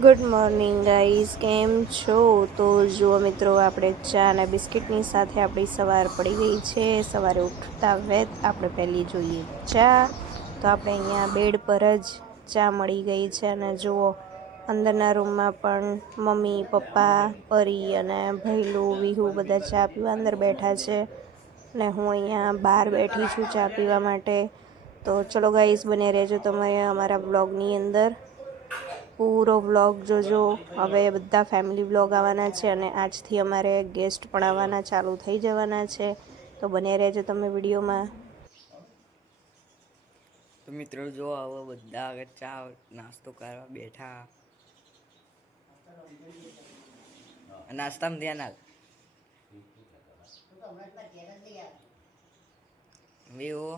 Good morning guys, કેમ છો? તો જુઓ મિત્રો, આપણે ચા અને બિસ્કિટની સાથે આપણી સવાર પડી ગઈ છે. સવારે ઉઠતા વેત આપણે પહેલી જોઈએ ચા. તો આપણે અહીંયા બેડ પર જ ચા મળી ગઈ છે. અને જુઓ, અંદરના રૂમમાં પણ મમ્મી, પપ્પા, પરી અને ભૈલું, વિહુ બધા ચા પીવા અંદર બેઠા છે. ને હું અહીંયા બહાર બેઠી છું ચા પીવા માટે. તો ચલો ગાઈઝ, બને રહેજો તમે અમારા બ્લોગની અંદર. પૂરો વ્લોગ જોજો. હવે બધા ફેમિલી વ્લોગ આવવાના છે અને આજથી અમારે ગેસ્ટ પણ આવવાના ચાલુ થઈ જવાના છે. તો બને રહેજો તમે વિડીયોમાં. તો મિત્રો જો હવે બધા આગળ ચા નાસ્તો કરવા બેઠા. નાસ્તામાં ધ્યાન આપ વિવો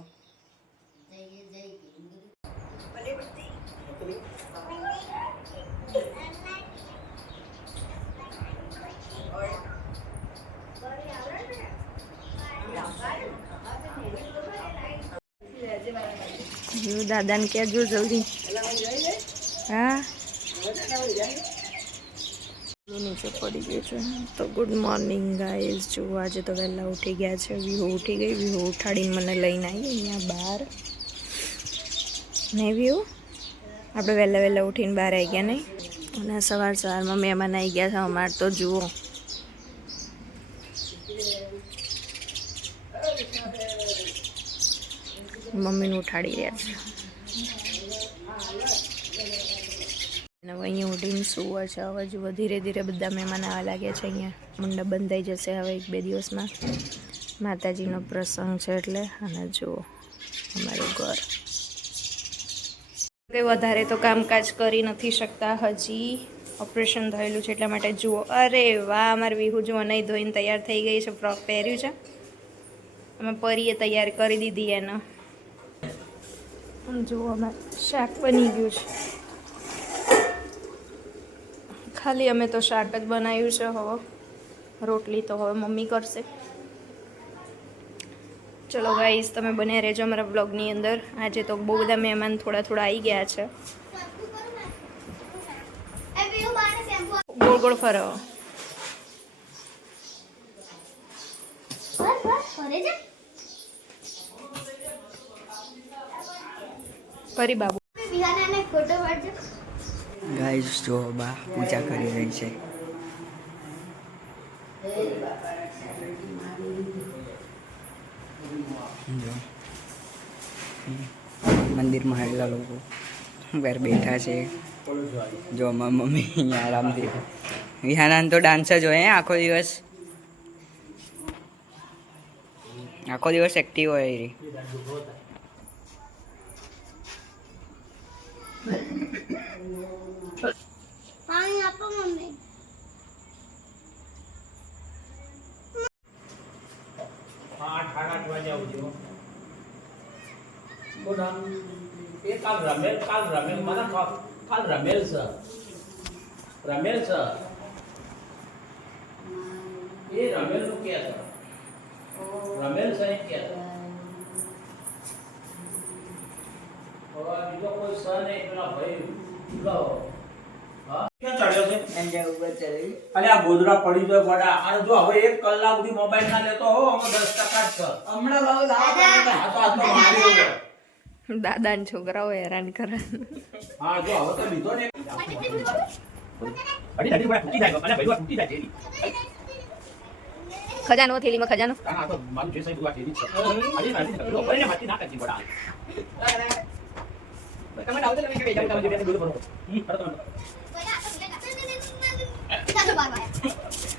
દાદાને કહેજો જલ્દી. હા, નીચે પડી ગયું છે. તો ગુડ મોર્નિંગ ગાઈઝ. જો આજે તો વહેલા ઉઠી ગયા છે. વિહુ ઉઠી ગઈ. વિહુ ઉઠાડીને મને લઈને આવી અહીંયા બહાર. નહીં વિહુ, આપણે વહેલા ઉઠીને બહાર આવી ગયા નહીં. અને સવારમાં મહેમાન આવી ગયા છે અમારે. તો જુઓ, મમ્મીને ઉઠાડી રહ્યા છે. હવે અહીંયા ઉઠીને સુવા છે. હવે જુઓ, ધીરે ધીરે બધા મહેમાન આવવા લાગ્યા છે. અહીંયા મંડપ બંધાઈ જશે હવે 1-2 દિવસમાં. માતાજીનો પ્રસંગ છે એટલે. અને જુઓ અમારું ઘર. કંઈ વધારે તો કામકાજ કરી નથી શકતા, હજી ઓપરેશન થયેલું છે એટલા માટે. જુઓ, અરે વાહ, અમારી વિહુ જુઓ નહીં ધોઈને તૈયાર થઈ ગઈ છે. ફ્રોક પહેર્યું છે. અમે પરીએ તૈયાર કરી દીધી એને. જુઓ, અમે શાક બની ગયું છે. ખાલી અમે તો શાક જ બનાવ્યું છે. હવે રોટલી તો હવે મમ્મી કરશે. ચલો ગાઈઝ, તમે બને રહેજો અમારા બ્લોગની અંદર. આજે તો બહુ બધા મહેમાન થોડા આવી ગયા છે. ગોળ ગોળ ફરો. ફરી બાબુ ગાઈસ જો બા પૂજા કરી રહી છે. જો મંદિરમાં આવેલા લોકો બહાર બેઠા છે. જો મારી મમ્મી અહીંયા આરામથી. વિહાનાન તો ડાન્સ જ હોય આખો દિવસ એક્ટિવ હોય એ. પાણી આપો મમ્મી. કાલ રમેલ મને કાલ રમેલ છે. એ રમેલ નું કે છે. રમેલ છે કે બીજો કોઈ સર નહીં. પેલા ભાઈ ક્યાં ચડ્યો છે? અરે આ ગોદડા પડી જાય બડા. અને જો હવે 1 કલાક સુધી મોબાઈલ ના લેતો હો, અમે 10% છે હમણાં. આ તો મારી દાદા ને છોકરાઓ હેરાન કરે. હા, જો હવે તો લીધો ને. અડી તૂટી જાય. અને ભાઈ તૂટી જાય. ખજાનો, થેલીમાં ખજાનો. આ તો મારું જે સહી બુઆ તેરી છે. અડી પેલો ભાઈને માટી ના કરતી બડા. તમે ડાઉ તો તમે કે જાવ તમે જે બોલો બોલો.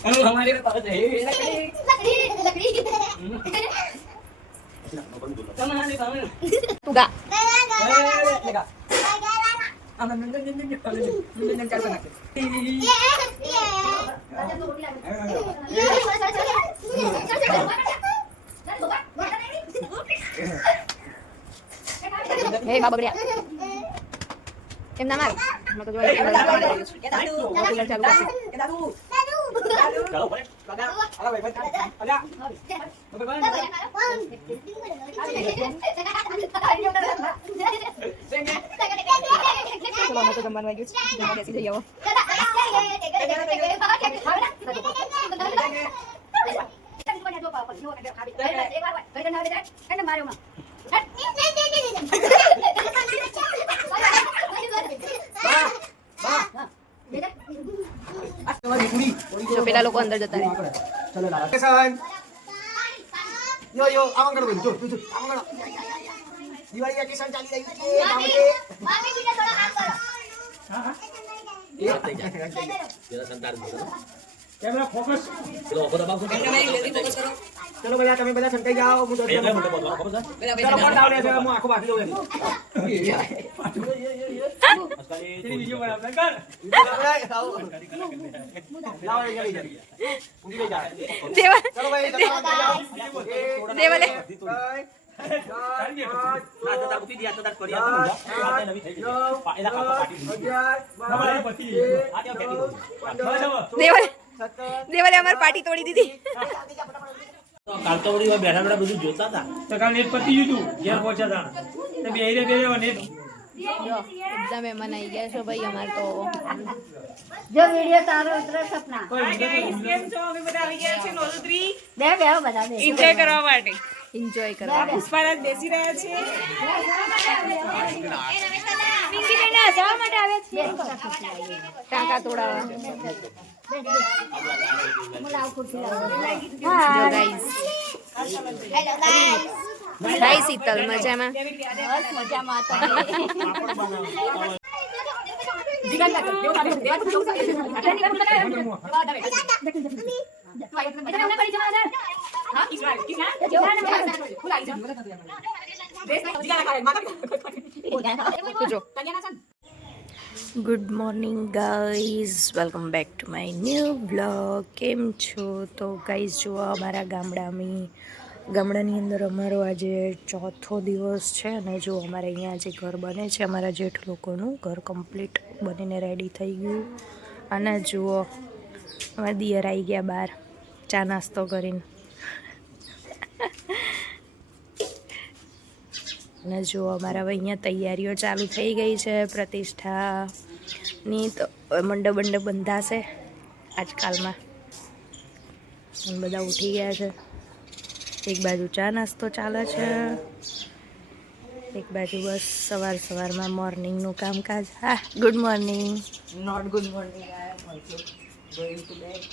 अरे हमारे पास है लकड़ी तू गा हे बाबा बढ़िया एम ना मार તો જો ચાલુ ચાલો ભલે. ચલો અમે તો જમવાનું આવી ગયું છે બેસી જઈએ હવે જો પેલા લોકો અંદર જતા રહે यो यो आवन करो जो जो आवन करो दिवाली वेकेशन ચાલી રહ્યું છે મામી બીજા થોડા કામ કરો જરા સંતાર બોલો કેમેરા ફોકસ ચલો ઓકો દબાવ છો ચલો ભલા તમે બધા સંતાઈ જાઓ હું તો એટલે મોટો બોલો ખબર છે ચલો કોણ આવડે છે હું આખો બાકી લઉં એમ અસ્કારી વિડિયો બનાવ કર લાવો એ લઈ જા ઊંધી લઈ જા દેવા ચલો ભાઈ તમે જાઓ દેવાલે આ તો તાકુતી દિયા તો તાર કરી આપે મુજા આ નવી થઈ ગઈ એલા કાપા પાટી દીધી નબળે પછી આ કે પેટી દેવાલે દેવાલે અમાર પાર્ટી તોડી દીધી કાલ તો વળી બેઠા બેઠા બધું જોતા હતા તો કાલ નેટ પતી ગયું તું ઘેર પહોંચ્યા હતા તો બે રે નેટ જો એકદમ મહેમાન આવી ગયા છો ભાઈ અમાર તો જો વિડિયો તારો ઉતરે સપના કેમ છો અમે બધા આવી ગયા છે નોંધત્રી બે બે બધા બે એન્જોય કરવા માટે એન્જોય કરવા પુષ્પારાજ બેસી રહ્યા છે પિંકી બેન જવા માટે આવે છે ટાંકા તોડાવા મુલાવ ખુરશી લાવો જો guys hello guys hi Sheetal મજામાં બસ મજામાં તો good morning guys welcome back to my new blog કેમ છો તો ગાઈઝ જુઓ અમારા ગામડાની અંદર અમારો આજે ચોથો દિવસ છે અને જો અમારે અહીંયા જે ઘર બને છે અમારા જેઠ લોકોનું ઘર કમ્પ્લીટ બનીને રેડી થઈ ગયું અને જુઓ અમારા દિયર આવી ગયા બહાર ચા નાસ્તો કરીને અને જો અમારા હવે અહીંયા તૈયારીઓ ચાલુ થઈ ગઈ છે પ્રતિષ્ઠાની તો મંડપ બંધાશે આજકાલમાં અને બધા ઉઠી ગયા છે એક બાજુ ચા નાસ્તો ચાલે છે એક બાજુ બસ સવારમાં મોર્નિંગનું કામકાજ હા good morning not good morning I am also going to bed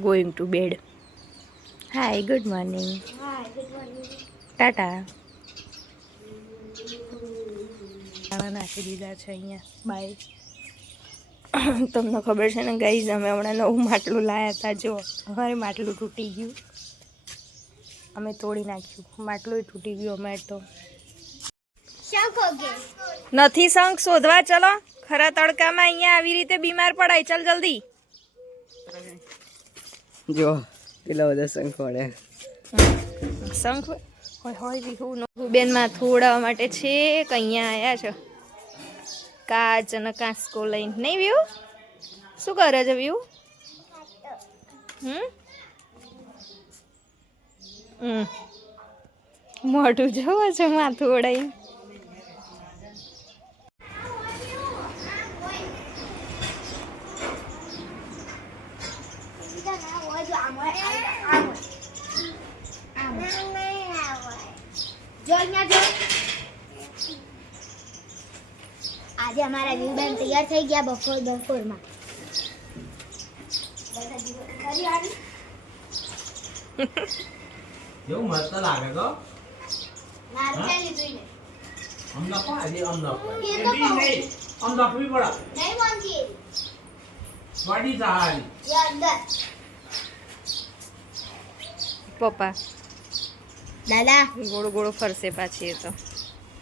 going to bed hi good morning ટાટા ખાણા નાખી દીધા છે અહીંયા બાય તમને ખબર છે ને ગાઈઝ અમે હમણાં નવું માટલું લાવ્યા હતા જો અમારે માટલું તૂટી ગયું અમે તોડી નાખ્યું માટલું તૂટી ગયું અમે તો નથી શંખ શોધવા ચલો ખરા તડકામાં અહીંયા આવી રીતે બીમાર પડાય ચાલ જલ્દી જો પેલા બધા શંખ વળે શંખ હોય વિહુ બેન માથું ઉડાવવા માટે છે કે અહીંયા આવ્યા છો કાચ અને કાંસકો લઈને નહીં વ્યુ શું કરે છે વ્યુ મોઢું જોવો છે માથું ઉડાઈ આજે અમારા વ્યૂબેન તૈયાર થઈ ગયા બપોરમાં એવું મસ્ત લાગે તો મારું ચાલી જોઈને અમ નખો આજે અમ નખો એ તો કહું. અમ નખવી પડા નહીં મોંઘી વાડી સારી એ અંદર પપ્પા દાદા ગોળ ગોળ ફરશે પાછી એ તો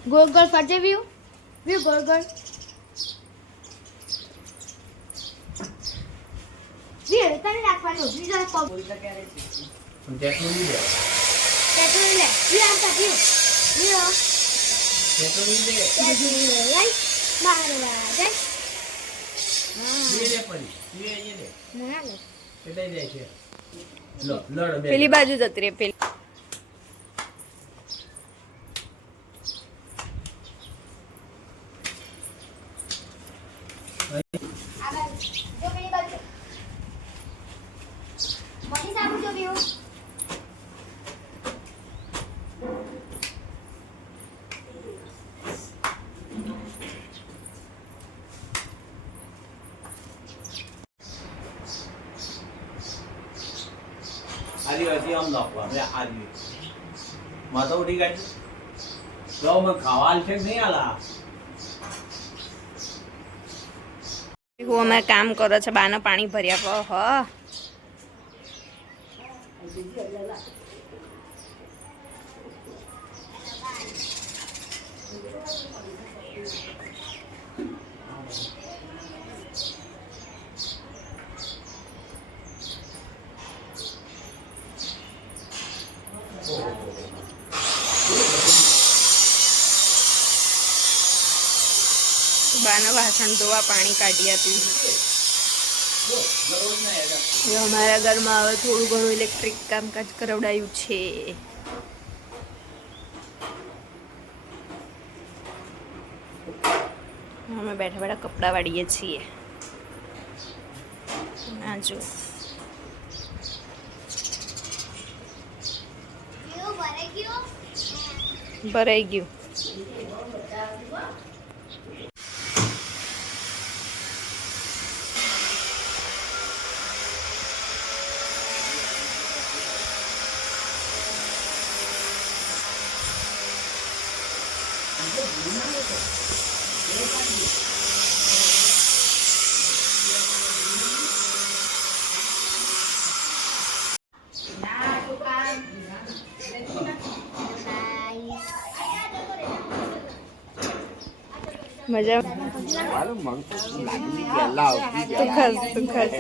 ગોળ ગોળ ફરજે વ્યૂ ગોળ ગોળ વ્યૂ તને રાખવાનું બીજો પગ જેટલું લે પેટ્રોલ લે વ્યૂ આવતા વ્યૂ જેટલું લે પેટ્રોલ લે રાઈટ બારે વાગે એ લે પડી એ લે ના લે કેટલાઈ જાય છે લો લડ બે પેલી બાજુ જતી રહે પેલી જો પેલી બાજુ મની સાબુ જો બેહો આદિવાસી આમ નાખવા મે આદિ માતા ઉડી ગાડી લો મને ખાવાલ છે કે નહીં આલા હું અમે કામ કરો છે બાને પાણી ભર્યા હ બાના વાસણ ધોવા પાણી કાઢી આપ્યું જો અમારા ઘરમાં હવે થોડું ઘણું ઇલેક્ટ્રિક કામકાજ કરાવડાયું છે અમે બેઠા બેઠા કપડાં વાળીએ છીએ આ જો કેવો ભરાઈ ગયો ભરાઈ ગયું મજા તું ખસ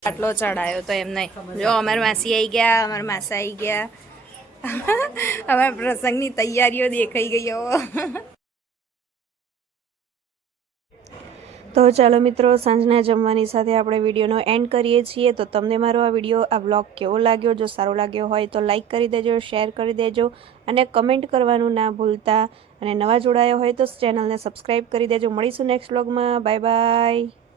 આટલો ચડાયો તો એમ નહીં જો અમારા માસી આવી ગયા અમારા માસા આવી ગયા અમારા પ્રસંગની તૈયારીઓ દેખાઈ ગઈ હવે તો ચાલો મિત્રો સાંજના જમવાની સાથે આપણે વિડીયોનો એન્ડ કરીએ છીએ તો તમને મારો આ વિડીયો આ વ્લોગ કેવો લાગ્યો જો સારો લાગ્યો હોય તો લાઈક કરી દેજો શેર કરી દેજો અને કમેન્ટ કરવાનું ના ભૂલતા અને નવા જોડાયા હોય તો ચેનલને સબસ્ક્રાઈબ કરી દેજો મળીશું નેક્સ્ટ વ્લોગમાં બાય બાય